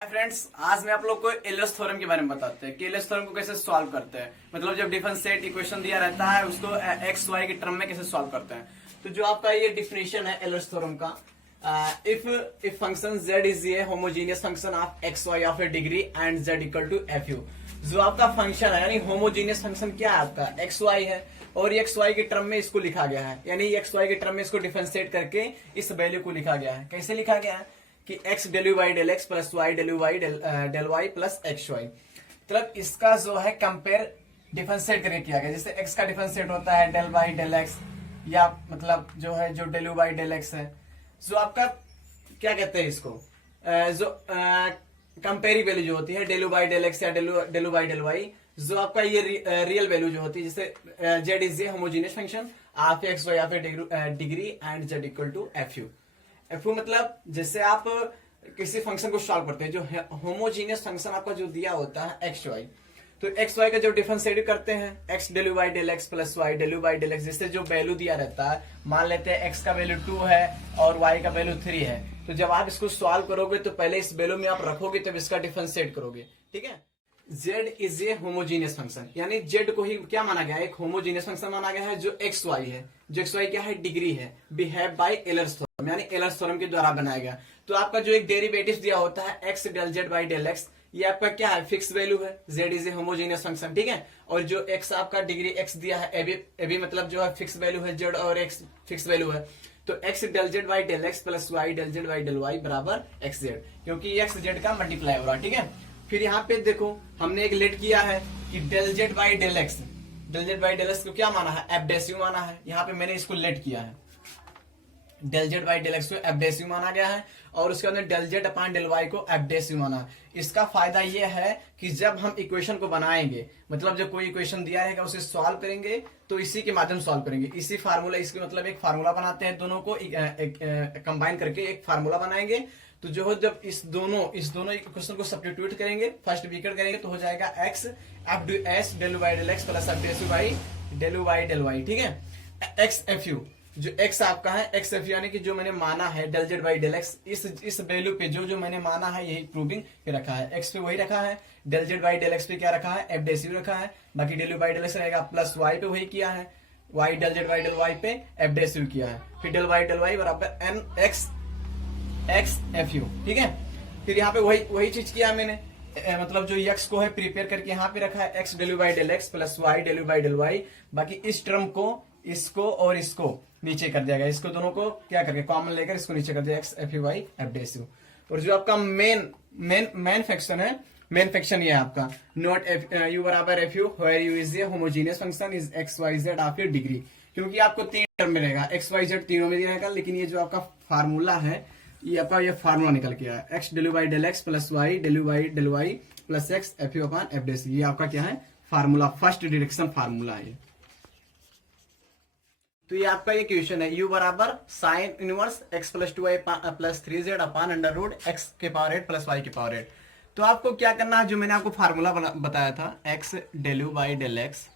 Friends, आज मैं आप लोग को एलर्स थ्योरम के बारे में बताते हैं कि एलर्स थ्योरम को कैसे सॉल्व करते हैं। मतलब जब डिफरेंशिएट इक्वेशन दिया रहता है उसको एक्स वाई के टर्म में कैसे सॉल्व करते हैं। तो जो आपका ये डिफिनेशन है एलर्स थ्योरम का, if function z is a homogeneous function of X Y of a degree and z equal to F U. जो आपका फंक्शन है यानी होमोजीनियस फंक्शन क्या है आपका एक्स वाई है और एक्स वाई के टर्म में इसको लिखा गया है, यानी एक्स वाई के टर्म में इसको डिफरेंशिएट करके इस वैल्यू को लिखा गया है। कैसे लिखा गया है कि x del Y del x plus Y del Y del Y plus X Y. मतलब इसका जो है कंपेयर डिफरेंशिएट करके किया गया। जैसे x का डिफरेंशिएट होता है डेल वाई डेल एक्स, या मतलब जो है जो डेल वाई डेल एक्स है, जो आपका क्या कहते हैं इसको जो कंपेरी वैल्यू जो होती है डेल वाई डेल एक्स या डेल वाई डेल वाई, जो आपका ये रियल वैल्यू जो होती है। जैसे z is a homogeneous function of X Y of a degree and z equal to F U. F मतलब जैसे आप किसी फंक्शन को सॉल्व करते हैं, जो होमोजीनियस फंक्शन आपका जो दिया होता है एक्स वाई, तो एक्स वाई का जो डिफरेंशिएट करते हैं X del Y del x plus Y del Y del X, जैसे जो वैल्यू दिया रहता है, मान लेते हैं एक्स का वैल्यू 2 है और वाई का वैल्यू 3 है, तो जब आप इसको सॉल्व करोगे तो पहले इस वैल्यू में आप रखोगे तब इसका डिफरेंशिएट करोगे। ठीक है। z is a homogeneous function, यानी z को ही क्या माना गया है, एक होमोजीनियस फंक्शन माना गया है जो एक्स वाई है, जो एक्स वाई क्या है डिग्री है, बिहेव बाय एलर्स थ्योरम, यानी एलर्स थ्योरम के द्वारा बनाया गया। तो आपका जो एक डेरिवेटिव दिया होता है x del Z by del X, ये आपका क्या है फिक्स वैल्यू है, z is a homogeneous function. ठीक है। और जो x आपका डिग्री x दिया है ए भी मतलब जो है फिक्स वैल्यू है, z और x फिक्स वैल्यू है, तो x del Z by del x plus Y del Z by del Y बराबर एक्स जेड, क्योंकि x z का मल्टीप्लाई हो रहा है। ठीक है। फिर यहाँ पे देखो हमने एक लेट किया है कि del Z by del x, del Z by del X को क्या माना है एफडेसिव माना है। यहाँ पे मैंने इसको लेट किया है, del Z by del X को एफडेसिव माना गया है और उसके अंदर del Z upon del Y को एफडेसिव माना है। इसका फायदा ये है कि जब हम इक्वेशन को बनाएंगे, मतलब जब कोई इक्वेशन दिया रहेगा उसे सॉल्व करेंगे तो इसी के माध्यम सॉल्व करेंगे, इसी फार्मूला, इसके मतलब एक फार्मूला बनाते हैं, दोनों को कंबाइन करके एक फार्मूला बनाएंगे। तो जो हो जब इस दोनों इक्वेशन को सब्स्टिट्यूट करेंगे, फर्स्ट ब्रैकेट करेंगे तो हो जाएगा X F D S del Y del x plus F D S Y del Y del Y. ठीक है। एक्स एफ यू, जो एक्स आपका है एक्स एफ यानी कि जो मैंने माना है del Z by del X, इस वैल्यू पे जो मैंने माना है यही प्रूविंग पे रखा है, एक्स पे वही रखा है, del Z by del X पे क्या रखा है एफ डेसिव रखा है, बाकी डेल बाई डेल एक्स रहेगा, प्लस वाई पे वही किया है, Y del Z by del Y पे एफ डेसिव किया है, फिर डेल वाई बराबर N X X F U. ठीक है। फिर यहाँ पे वही चीज किया मैंने, मतलब जो एक्स को है प्रिपेयर करके यहाँ पे रखा है x del by del x plus Y del by del Y, बाकी इस टर्म को इसको और इसको नीचे कर दिया गया, इसको दोनों को क्या करके कॉमन लेकर इसको नीचे कर दिया X F U Y F डेसिव। और जो आपका मेन फंक्शन है, मेन फंक्शन ये है आपका नॉट यू बराबर F U where U is a homogeneous function is X Y Z of your degree, क्योंकि आपको 3 टर्म में रहेगा, एक्स वाई जेड तीनों में रहेगा, लेकिन ये जो आपका फार्मूला है ये आपका ये फार्मूला निकल के आया X del Y del x plus Y del Y plus X F U upon F डेसिव, ये आपका क्या है फार्मूला, फर्स्ट डायरेक्शन फार्मूला है। तो ये आपका ये क्वेश्चन है, u बराबर sine inverse x plus 2y plus 3z upon under root x के पावर 8 प्लस y के पावर 8। तो आपको क्या करना है, जो मैंने आपको फार्मूला बताया था x del u by del x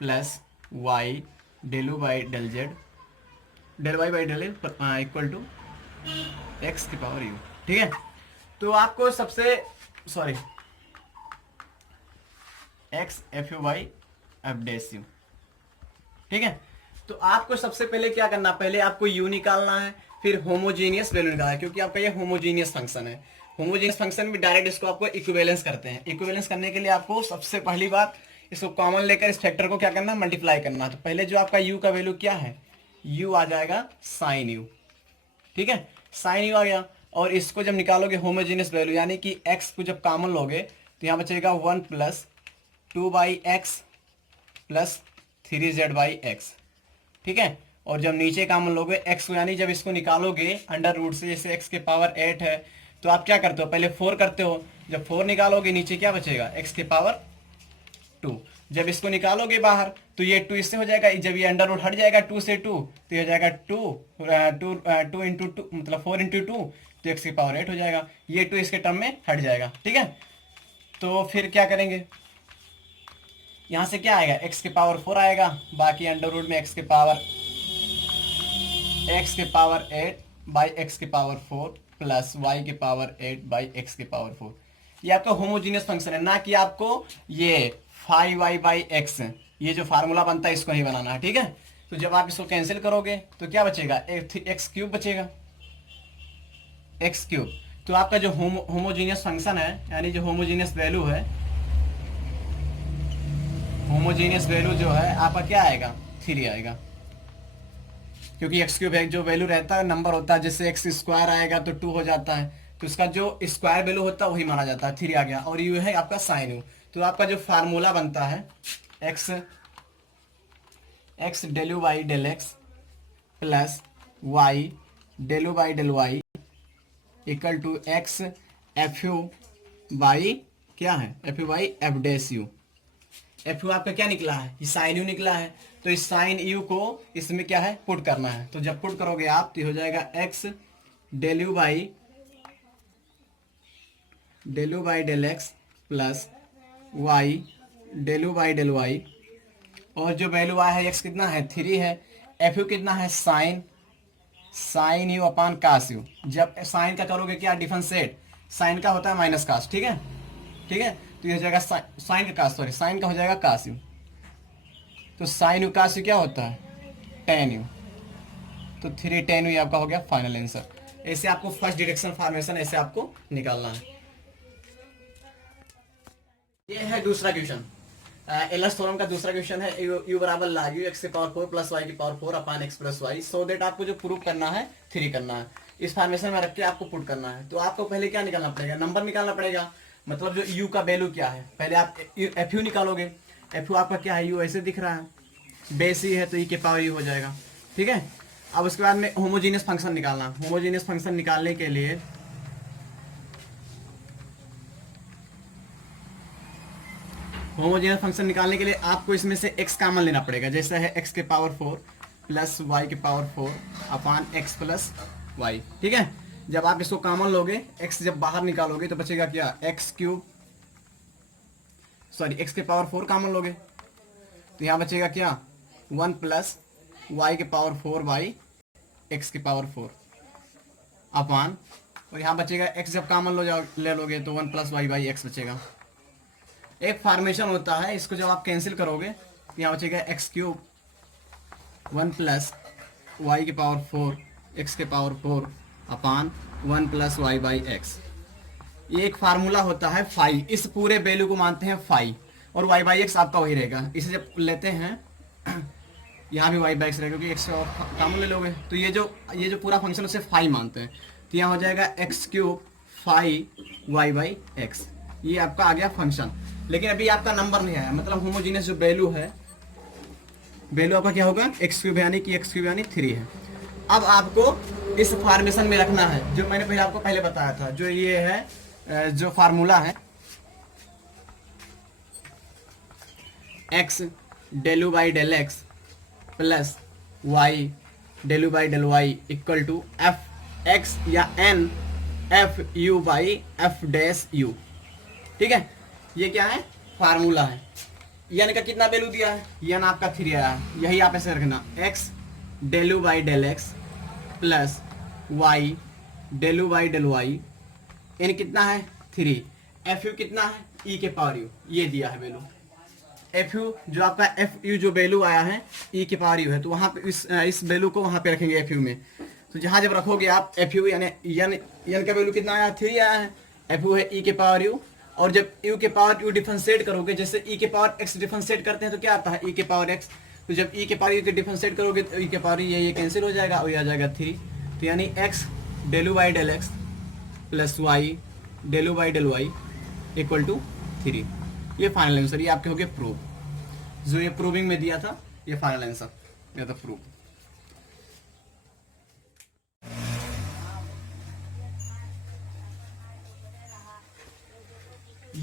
plus y del u by del z del y by del equal to x के पावर u। ठीक है। तो आपको सबसे x F you by F डेस यू। ठीक है। तो आपको सबसे पहले क्या करना, पहले आपको u निकालना है, फिर होमोजीनियस वैल्यू निकालना है, क्योंकि आपका ये होमोजीनियस फंक्शन है। होमोजीनियस फंक्शन में डायरेक्ट इसको आपको इक्विवेलेंस करते हैं। इक्विवेलेंस करने के लिए आपको सबसे पहली बात इसको कॉमन लेकर इस फैक्टर को क्या करना मल्टीप्लाई करना। तो पहले जो आपका u का वैल्यू क्या है, u आ जाएगा साइन u। ठीक है। साइन u आ गया, और इसको जब निकालोगे होमोजीनियस वैल्यू यानी कि x को जब कॉमन लोगे तो यहाँ बचेगा 1 plus 2 by x plus 3z by x. ठीक है। और जब नीचे कॉमन लोगे x को, यानी जब इसको निकालोगे अंडर रूट से, जैसे x के पावर 8 है तो आप क्या करते हो पहले 4 करते हो, जब 4 निकालोगे नीचे क्या बचेगा x के पावर 2, जब इसको निकालोगे बाहर तो ये 2 इससे हो जाएगा, जब ये अंडर रूट हट जाएगा 2 से 2 तो ये हो जाएगा 2 इंटू 2 मतलब 4 इंटू 2 तो x की पावर 8 हो जाएगा, ये 2 इसके टर्म में हट जाएगा। ठीक है। तो फिर क्या करेंगे, यहां से क्या आएगा x के पावर 4 आएगा, बाकी अंडर रूट में x के पावर 8 बाई x के पावर 4 प्लस वाई के पावर 8 बाई एक्स के पावर 4। ये आपका होमोजीनियस फंक्शन है, ना कि आपको ये 5y बाई एक्स, ये जो फार्मूला बनता है इसको ही बनाना है, ठीक है। तो जब आप इसको कैंसिल करोगे तो क्या बचेगा, एक्स क्यूब बचेगा, एक्स क्यूब। तो आपका जो होमोजीनियस फंक्शन है, यानी जो होमोजीनियस वैल्यू है, होमोजीनियस वैल्यू जो है आपका क्या आएगा, 3 आएगा, क्योंकि एक्स क्यूब जो वैल्यू रहता है नंबर होता है, जैसे एक्स स्क्वायर आएगा तो 2 हो जाता है, तो उसका जो स्क्वायर वैल्यू होता है वही माना जाता है, 3 आ गया। और यू है आपका साइन यू। तो आपका जो फार्मूला बनता है x del you by del x plus Y del you by del Y equal to x F you by क्या है, f you by F dash u. F u आपका क्या निकला है, ये साइन यू निकला है, तो इस साइन यू को इसमें क्या है पुट करना है। तो जब पुट करोगे आप तो हो जाएगा x del you by del x plus Y del you by del y, और जो वैल्यू आया है एक्स कितना है 3 है, एफ यू कितना है sine u upon cos u. जब साइन का करोगे क्या डिफरेंशिएट, साइन का होता है माइनस कास, ठीक है, ठीक है। तो ये हो जाएगा साइन का कास, सॉरी साइन का हो जाएगा कास यू। तो साइन यू कास यू क्या होता है टेन यू, तो 3 10 यू आपका हो गया फाइनल आंसर। ऐसे आपको फर्स्ट डायरेक्शन फॉर्मेशन ऐसे आपको निकालना है। ये है दूसरा क्वेश्चन, एलर्स थ्योरम का दूसरा क्वेश्चन है, यू बराबर लाग यू एक्स के पावर 4 प्लस वाई की power 4 upon x plus y, so that आपको जो प्रूव करना है 3 करना है, इस फॉर्मेशन में रख के आपको पुट करना है। तो आपको पहले क्या निकालना पड़ेगा, नंबर निकालना पड़ेगा, मतलब जो यू का वैल्यू क्या है, पहले आप एफ यू निकालोगे। एफ यू आपका क्या है, यू ऐसे दिख रहा है, बेस ही है तो ई के पावर यू हो जाएगा, ठीक है। अब उसके बाद में होमोजीनियस फंक्शन निकालना, होमोजीनियस फंक्शन निकालने के लिए होमोजेनियस फंक्शन निकालने के लिए आपको इसमें से x कॉमन लेना पड़ेगा, जैसा है x के पावर 4 प्लस वाई के पावर 4 अपान x प्लस वाई, ठीक है। जब आप इसको कॉमन लोगे, x जब बाहर निकालोगे तो बचेगा क्या, x क्यूब, सॉरी x के पावर 4 कॉमन लोगे तो यहाँ बचेगा क्या 1 प्लस वाई के पावर 4 बाई एक्स के पावर 4 अपान, और यहाँ बचेगा x जब कॉमन ले लोगे तो 1 प्लस वाई बाई एक्स बचेगा। एक फॉर्मेशन होता है, इसको जब आप कैंसिल करोगे तो यहाँ बचेगा एक्स क्यूब 1 प्लस वाई के पावर 4 एक्स के power 4 upon 1 plus y by x. ये एक फार्मूला होता है फाई, इस पूरे वैल्यू को मानते हैं फाई, और वाई बाई एक्स आपका वही रहेगा। इसे जब लेते हैं यहाँ भी वाई बाई एक्स रहेगा, क्योंकि एक्स और कॉमन ले लोगे तो ये जो पूरा फंक्शन उसे फाई मानते हैं। तो यहाँ हो जाएगा x cube phi y by x, ये आपका आ गया फंक्शन। लेकिन अभी आपका नंबर नहीं आया, मतलब होमोजीनियस जो वैल्यू है, वैल्यू आपका क्या होगा एक्स क्यूब, यानी कि एक्स क्यूब यानी 3 है। अब आपको इस फॉर्मेशन में रखना है जो मैंने पहले आपको बताया था, जो ये है जो फार्मूला है x del you by del x plus Y del you by del Y equal to F X या N F you by F dash you, ठीक है। ये क्या है फार्मूला है, यन का कितना वैल्यू दिया है, यन आपका 3 आया है, यही आप ऐसे रखना x del you by del x plus Y del you by del y, n कितना है 3, एफ यू कितना है ई के पावर यू, ये दिया है वैल्यू। एफ यू जो आपका एफ यू जो वैल्यू आया है ई के पावर यू है, तो वहाँ पे इस वैल्यू को वहाँ पे रखेंगे एफ यू में। तो जहाँ जब रखोगे आप एफ यू यानी यन का वैल्यू कितना आया 3 आया है, एफ यू है ई के पावर यू, और जब u के पावर u डिफरेंशिएट करोगे, जैसे e के पावर x डिफरेंशिएट करते हैं तो क्या आता है e के पावर x, तो जब e के पावर u के डिफरेंशिएट करोगे तो e के पावर ये कैंसिल हो जाएगा और ये आ जाएगा 3, तो यानी x del you by del x plus Y del you by del Y equal to 3। ये फाइनल आंसर, ये आपके हो गए प्रूव, जो ये प्रूविंग में दिया था ये फाइनल आंसर, ये था प्रूव।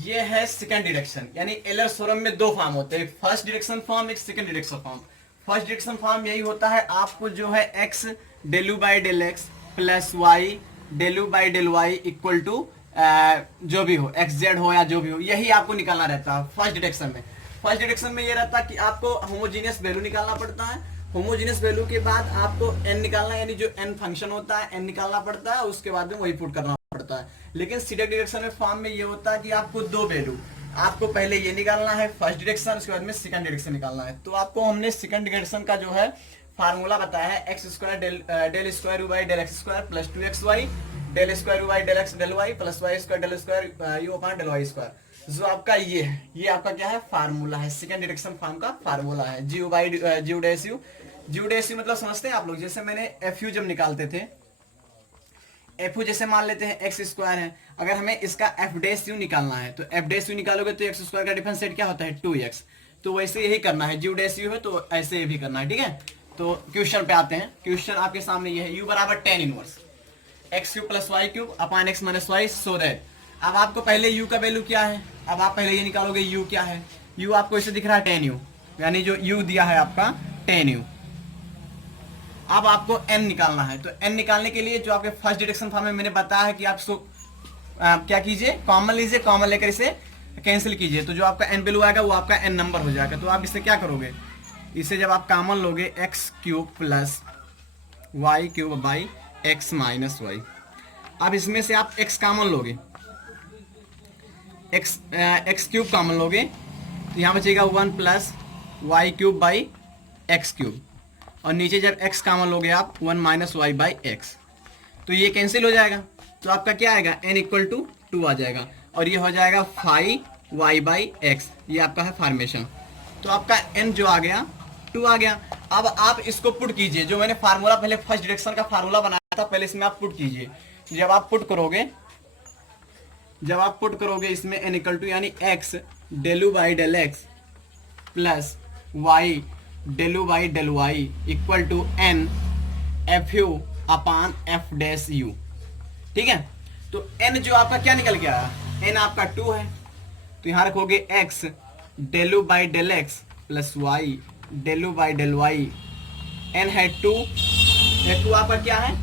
ये है सेकंड डायरेक्शन, यानी एलर्स थ्योरम में 2 फॉर्म होते हैं, फर्स्ट डायरेक्शन फॉर्म, एक second direction form. First direction form यही होता है, आपको जो है x del you by del x plus Y del you by del Y equal to जो भी हो एक्स जेड हो या जो भी हो, यही आपको निकालना रहता है फर्स्ट डायरेक्शन में। फर्स्ट डायरेक्शन में ये रहता है कि आपको होमोजीनियस वैल्यू निकालना पड़ता है, होमोजीनियस वैल्यू के बाद आपको n निकालना, यानी जो n फंक्शन होता है n निकालना पड़ता है, उसके बाद में वही पुट करना पड़ता है। लेकिन सीडेड डायरेक्शन में फॉर्म में ये होता है कि आपको दो वैल्यू, आपको पहले ये निकालना है फर्स्ट डायरेक्शन, उसके बाद में सेकंड डायरेक्शन निकालना है। तो आपको हमने सेकंड डायरेक्शन का जो है फार्मूला बताया है, x square del square u by del x square plus 2xy del square u by del x del Y plus y square del square u upon del y square. जो आपका ये है, ये आपका क्या है, फार्मूला है, सेकंड डायरेक्शन फॉर्म का फार्मूला है। G by G dash U, G dash U मतलब समझते हैं आप लोग, जैसे मैंने एफ यू जब निकालते थे, एफ यू जैसे मान लेते हैं एक्स स्क्वायर है, अगर हमें इसका एफ डैश यू निकालना है तो एफ डैश यू निकालोगे तो एक्स स्क्वायर का डिफरेंशिएट क्या होता है 2x। तो वैसे यही करना है, जी डैश यू है तो ऐसे ये भी करना है, ठीक है। तो क्वेश्चन पे आते हैं। क्वेश्चन आपके सामने ये है, u बराबर tan inverse x cube plus y cube upon x minus y, so that. अब आपको पहले u का वैल्यू क्या है, अब आप पहले ये निकालोगे u क्या है, u आपको इसे दिख रहा है tan u, यानी जो u दिया है आपका tan u। अब आपको n निकालना है, तो n निकालने के लिए जो आपके फर्स्ट डायरेक्शन फॉर्म में मैंने बताया है कि आप इसको क्या कीजिए, कॉमन लीजिए, कॉमन लेकर इसे कैंसिल कीजिए, तो जो आपका n वैल्यू आएगा वो आपका n नंबर हो जाएगा। तो आप इसे क्या करोगे, इसे जब आप कॉमन लोगे x cube plus y cube by x minus y, अब इसमें से आप x कॉमन लोगे, एक्स क्यूब कॉमन लोगे, तो यहाँ बचेगा 1 plus y cube by x cube, और नीचे जब x कॉमन लोगे आप 1 माइनस वाई बाई एक्स, तो ये कैंसिल हो जाएगा। तो आपका क्या आएगा, n इक्वल टू 2 आ जाएगा, और ये हो जाएगा 5 वाई बाई एक्स, ये आपका है फॉर्मेशन। तो आपका n जो आ गया 2 आ गया। अब आप इसको पुट कीजिए, जो मैंने फार्मूला पहले फर्स्ट डायरेक्शन का फार्मूला बनाया था, पहले इसमें आप पुट कीजिए। जब आप पुट करोगे इसमें n इक्वल टू, यानी x del u by del x plus y del u by del Y equal to n f u upon f dash you, ठीक है। तो n जो आपका क्या निकल के आया, n आपका 2 है, तो यहां रखोगे x del u by del x plus y del u by del y, n है 2, ये 2 आपका क्या है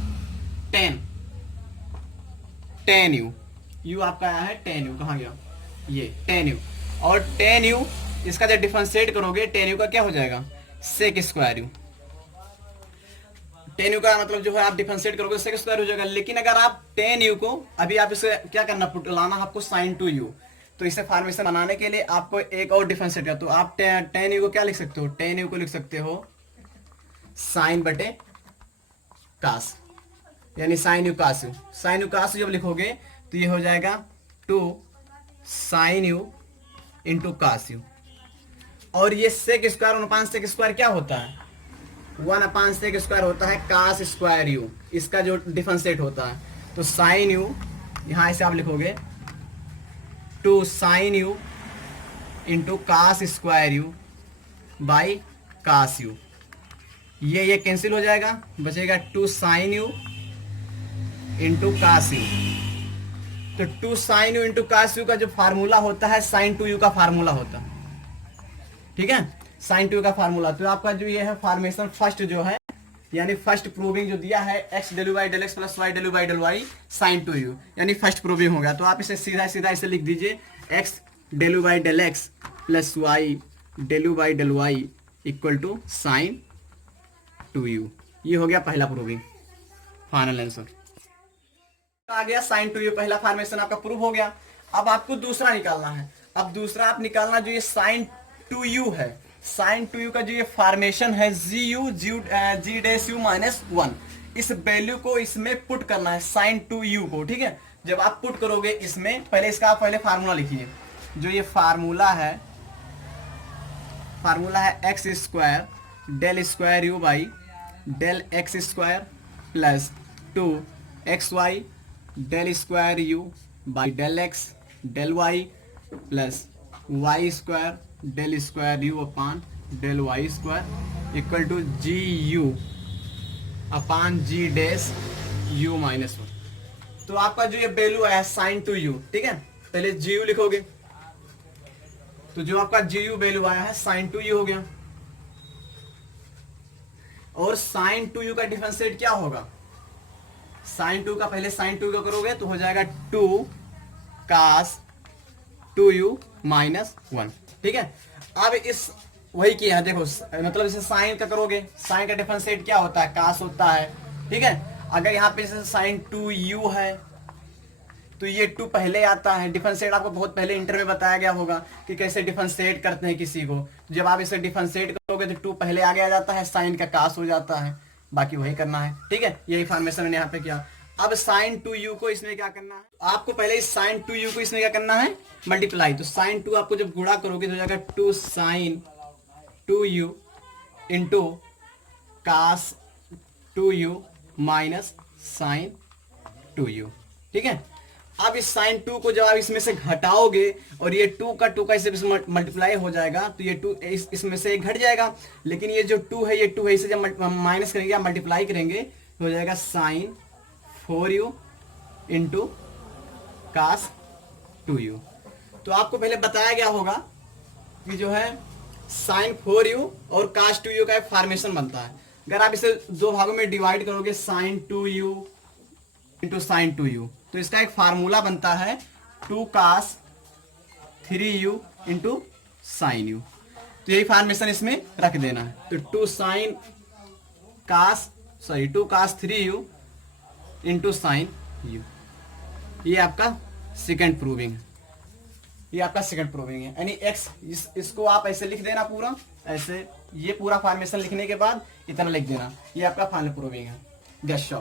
10 u, u आपका आया है 10 u, कहाँ गया ये 10 u, और 10 u इसका जब डिफरेंशिएट करोगे 10 u का क्या हो जाएगा सेक स्क्वायर यू, 10 u का मतलब जो है आप डिफरेंशिएट करोगे सेक स्क्वायर हो जाएगा। लेकिन अगर आप 10 u को अभी आप इसे क्या करना, पुट लाना आपको sin 2u, तो इसे फॉर्मेशन बनाने के लिए आपको एक और डिफरेंशिएट कर, तो आप 10 u को क्या लिख सकते हो, 10 u को लिख सकते हो साइन बटे कास, यानी sine U cos U, sine U cos जब लिखोगे तो ये हो जाएगा 2 sine you into cos U, और ये सेक स्क्वायर 1 सेक स्क्वायर क्या होता है, 1 सेक स्क्वायर होता है कास स्क्वायर यू, इसका जो डिफरेंशिएट होता है। तो साइन यू यहां से आप लिखोगे 2 sine you into cos square u by cos u, ये कैंसिल हो जाएगा, बचेगा 2 sine you into cos u. तो 2 sine you into cos u का जो फार्मूला होता है साइन 2u का फार्मूला होता है, ठीक है, साइन 2u का फार्मूला। तो आपका जो ये है फॉर्मेशन फर्स्ट जो है, यानी फर्स्ट प्रूविंग जो दिया है x del u by del x plus y del u by del y sine 2u, यानी फर्स्ट प्रूविंग हो गया। तो आप इसे सीधा सीधा इसे लिख दीजिए, x del u by del x plus y del u by del Y equal to sine 2u, ये हो गया पहला प्रूविंग, फाइनल आंसर आ गया साइन 2u, पहला फॉर्मेशन आपका प्रूव हो गया। अब आपको दूसरा निकालना है, अब दूसरा आप निकालना जो ये साइन 2u है, साइन 2u का जो ये फॉर्मेशन है जी डैश यू माइनस 1, इस वैल्यू को इसमें पुट करना है साइन 2u को, ठीक है। जब आप पुट करोगे इसमें, पहले इसका आप पहले फार्मूला लिखिए, जो ये फार्मूला है x square del square u by del x square plus 2 x y del square u by del x del Y plus y square del square u upon del y square equal to g u upon g dash u minus 1। तो आपका जो ये value है sign 2u, ठीक है, पहले जी you लिखोगे, तो जो आपका जी यू वैल्यू आया है साइन 2u हो गया, और साइन 2u का डिफरेंशिएट क्या होगा, साइन 2 का पहले साइन 2 का करोगे तो हो जाएगा 2 कास 2u माइनस 1, ठीक है। अब इस वही किया है, देखो मतलब जैसे साइन का करोगे, साइन का डिफरेंशिएट क्या होता है, कास होता है, ठीक है। अगर यहाँ पे जैसे साइन 2u है तो ये 2 पहले आता है। डिफरेंशिएट आपको बहुत पहले इंटर में बताया गया होगा कि कैसे डिफरेंशिएट करते हैं किसी को। तो जब आप इसे डिफरेंशिएट करोगे तो 2 पहले आगे आ जाता है, साइन का कास हो जाता है। बाकी वही करना है, ठीक है। यही फॉर्मेशन मैंने यहाँ पे किया। अब साइन 2u को इसमें क्या करना है, आपको पहले इस साइन 2u को इसमें क्या करना है, मल्टीप्लाई। तो साइन 2 आपको जब गुणा करोगे तो हो जाएगा 2 sine 2u into cos 2u minus sine 2u, ठीक है। अब इस साइन 2 को जब आप इसमें से घटाओगे और ये 2 का इसे मल्टीप्लाई हो जाएगा तो ये 2 इसमें से घट जाएगा। लेकिन ये जो 2 है, ये 2 है, इसे जब माइनस करेंगे या मल्टीप्लाई करेंगे तो हो जाएगा sign 4u into cos 2u। तो आपको पहले बताया गया होगा कि जो है साइन 4u और कास 2u का एक फॉर्मेशन बनता है। अगर आप इसे दो भागों में डिवाइड करोगे, sign 2u into sine 2u, तो इसका एक फार्मूला बनता है 2 कास 3u इंटू साइन u। तो यही फॉर्मेशन इसमें रख देना है। तो 2 कास 3u इंटू साइन u। ये आपका सेकंड प्रूविंग है, ये आपका सेकंड प्रूविंग है। यानी x इसको आप ऐसे लिख देना पूरा, ऐसे ये पूरा फॉर्मेशन लिखने के बाद इतना लिख देना, ये आपका फाइनल प्रूविंग है। जस्ट